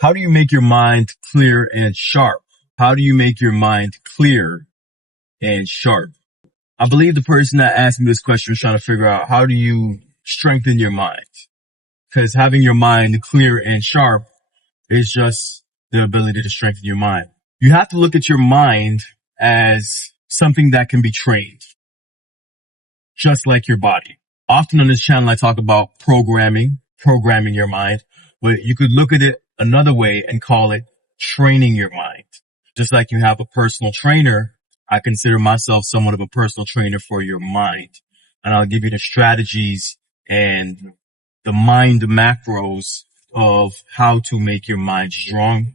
How do you make your mind clear and sharp? How do you make your mind clear and sharp? I believe the person that asked me this question was trying to figure out how do you strengthen your mind? Because having your mind clear and sharp is just the ability to strengthen your mind. You have to look at your mind as something that can be trained, just like your body. Often on this channel, I talk about programming your mind, but you could look at it another way and call it training your mind. Just like you have a personal trainer, I consider myself somewhat of a personal trainer for your mind. And I'll give you the strategies and the mind macros of how to make your mind strong.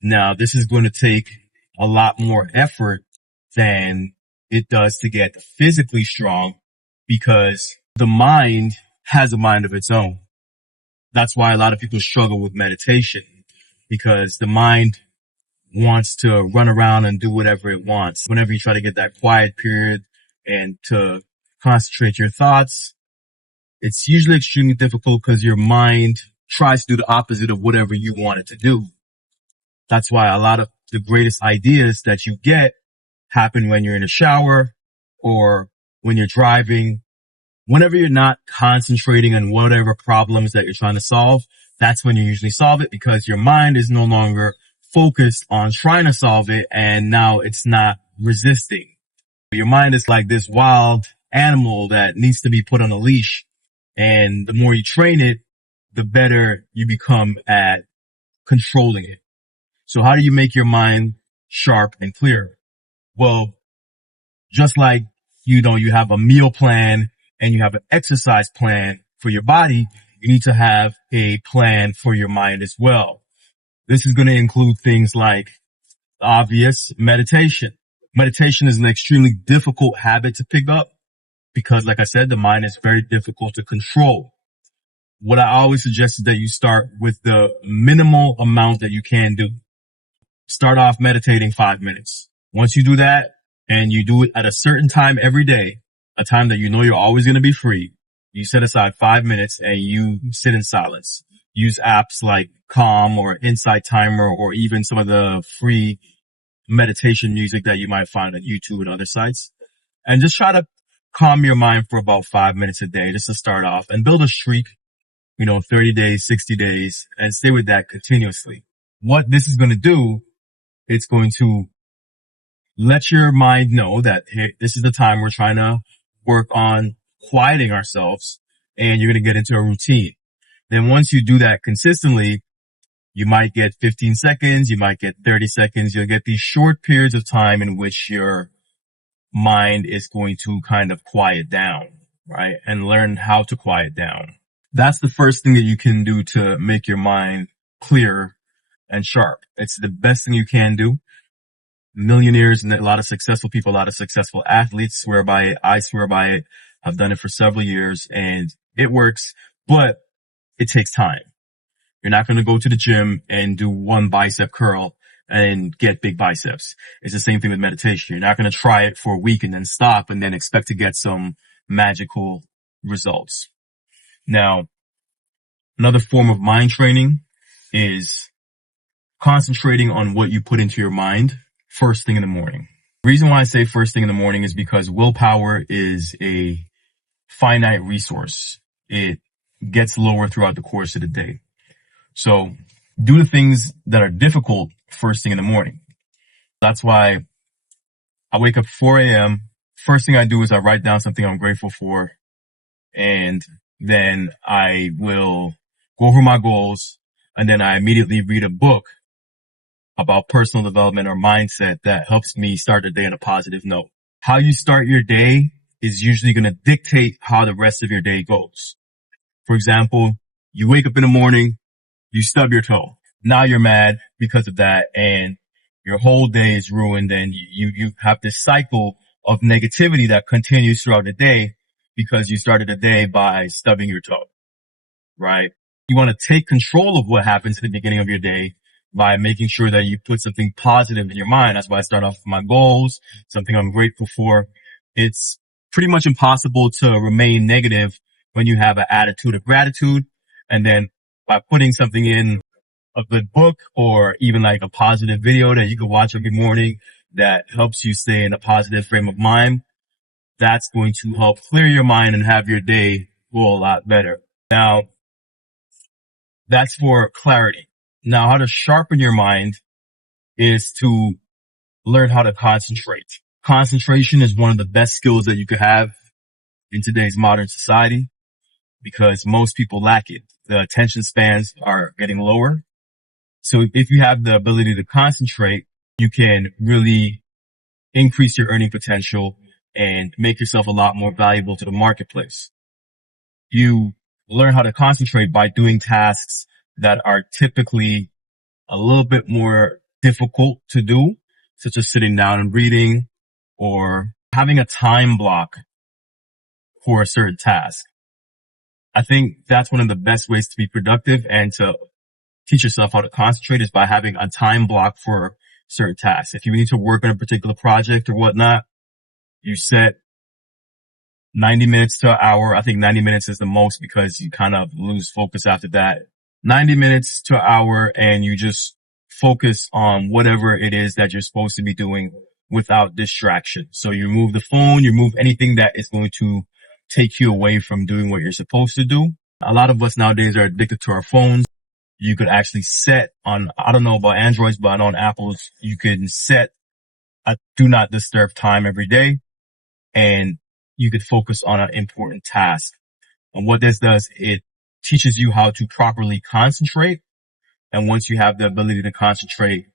Now, this is going to take a lot more effort than it does to get physically strong because the mind has a mind of its own. That's why a lot of people struggle with meditation, because the mind wants to run around and do whatever it wants. Whenever you try to get that quiet period and to concentrate your thoughts, it's usually extremely difficult because your mind tries to do the opposite of whatever you want it to do. That's why a lot of the greatest ideas that you get happen when you're in a shower or when you're driving. Whenever you're not concentrating on whatever problems that you're trying to solve, that's when you usually solve it, because your mind is no longer focused on trying to solve it, and now it's not resisting. Your mind is like this wild animal that needs to be put on a leash, and the more you train it, the better you become at controlling it. So how do you make your mind sharp and clear? Well, just like, you have a meal plan and you have an exercise plan for your body, you need to have a plan for your mind as well. This is going to include things like the obvious meditation. Meditation is an extremely difficult habit to pick up because, like I said, the mind is very difficult to control. What I always suggest is that you start with the minimal amount that you can do. Start off meditating 5 minutes. Once you do that, and you do it at a certain time every day, a time that you know you're always going to be free, you set aside 5 minutes and you sit in silence. Use apps like Calm or Insight Timer, or even some of the free meditation music that you might find on YouTube and other sites. And just try to calm your mind for about 5 minutes a day, just to start off, and build a streak, 30 days, 60 days, and stay with that continuously. What this is going to do, it's going to let your mind know that, hey, this is the time we're trying to work on quieting ourselves, and you're going to get into a routine. Then once you do that consistently, you might get 15 seconds, you might get 30 seconds, you'll get these short periods of time in which your mind is going to kind of quiet down, right? And learn how to quiet down. That's the first thing that you can do to make your mind clear and sharp. It's the best thing you can do. Millionaires and a lot of successful people, a lot of successful athletes swear by it. I swear by it. I've done it for several years and it works, but it takes time. You're not going to go to the gym and do one bicep curl and get big biceps. It's the same thing with meditation. You're not going to try it for a week and then stop and then expect to get some magical results. Now, another form of mind training is concentrating on what you put into your mind first thing in the morning. The reason why I say first thing in the morning is because willpower is a finite resource. It gets lower throughout the course of the day. So do the things that are difficult first thing in the morning. That's why I wake up 4 a.m. First thing I do is I write down something I'm grateful for. And then I will go over my goals. And then I immediately read a book about personal development or mindset that helps me start the day on a positive note. How you start your day is usually going to dictate how the rest of your day goes. For example, you wake up in the morning, you stub your toe. Now you're mad because of that, and your whole day is ruined, and you have this cycle of negativity that continues throughout the day because you started the day by stubbing your toe, right? You want to take control of what happens at the beginning of your day by making sure that you put something positive in your mind. That's why I start off with my goals, something I'm grateful for. It's pretty much impossible to remain negative when you have an attitude of gratitude. And then by putting something in a good book or even like a positive video that you can watch every morning that helps you stay in a positive frame of mind, that's going to help clear your mind and have your day go a lot better. Now, that's for clarity. Now, how to sharpen your mind is to learn how to concentrate. Concentration is one of the best skills that you could have in today's modern society because most people lack it. The attention spans are getting lower. So if you have the ability to concentrate, you can really increase your earning potential and make yourself a lot more valuable to the marketplace. You learn how to concentrate by doing tasks that are typically a little bit more difficult to do, such as sitting down and reading or having a time block for a certain task. I think that's one of the best ways to be productive and to teach yourself how to concentrate is by having a time block for certain tasks. If you need to work on a particular project or whatnot, you set 90 minutes to an hour. I think 90 minutes is the most because you kind of lose focus after that. 90 minutes to an hour and you just focus on whatever it is that you're supposed to be doing without distraction. So you remove the phone, you remove anything that is going to take you away from doing what you're supposed to do. A lot of us nowadays are addicted to our phones. You could actually set on, I don't know about Androids, but on Apple's, you can set a do not disturb time every day and you could focus on an important task. And what this does, it teaches you how to properly concentrate. And once you have the ability to concentrate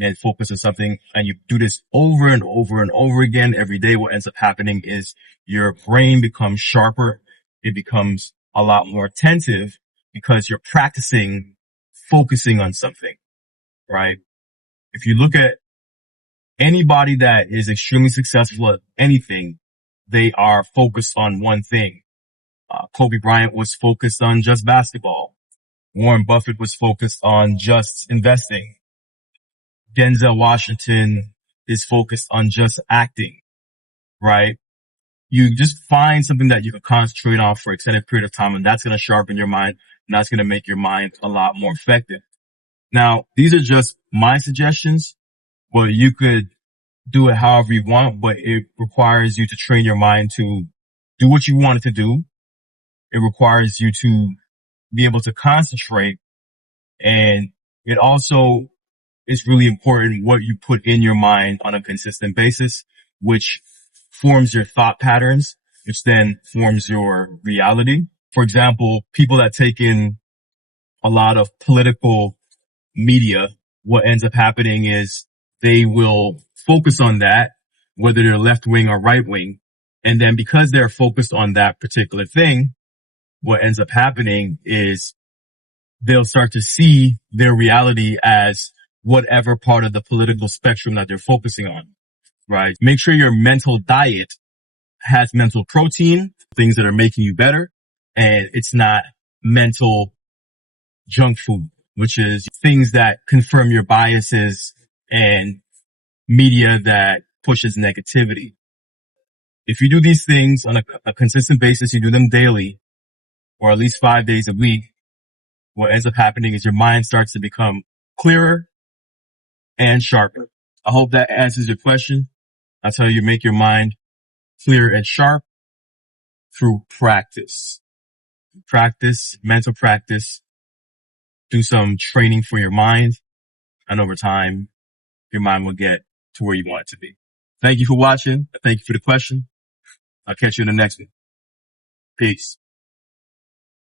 and focus on something and you do this over and over and over again every day, what ends up happening is your brain becomes sharper. It becomes a lot more attentive because you're practicing focusing on something, right? If you look at anybody that is extremely successful at anything, they are focused on one thing. Kobe Bryant was focused on just basketball. Warren Buffett was focused on just investing. Denzel Washington is focused on just acting, right? You just find something that you can concentrate on for an extended period of time, and that's going to sharpen your mind, and that's going to make your mind a lot more effective. Now, these are just my suggestions, but you could do it however you want, but it requires you to train your mind to do what you want it to do. It requires you to be able to concentrate, and it also is really important what you put in your mind on a consistent basis, which forms your thought patterns, which then forms your reality. For example, people that take in a lot of political media, what ends up happening is they will focus on that, whether they're left wing or right wing. And then because they're focused on that particular thing, what ends up happening is they'll start to see their reality as whatever part of the political spectrum that they're focusing on, right? Make sure your mental diet has mental protein, things that are making you better, and it's not mental junk food, which is things that confirm your biases and media that pushes negativity. If you do these things on a consistent basis, you do them daily, or at least 5 days a week, what ends up happening is your mind starts to become clearer and sharper. I hope that answers your question. That's how you make your mind clear and sharp through practice. Practice, mental practice, do some training for your mind, and over time, your mind will get to where you want it to be. Thank you for watching. Thank you for the question. I'll catch you in the next one. Peace.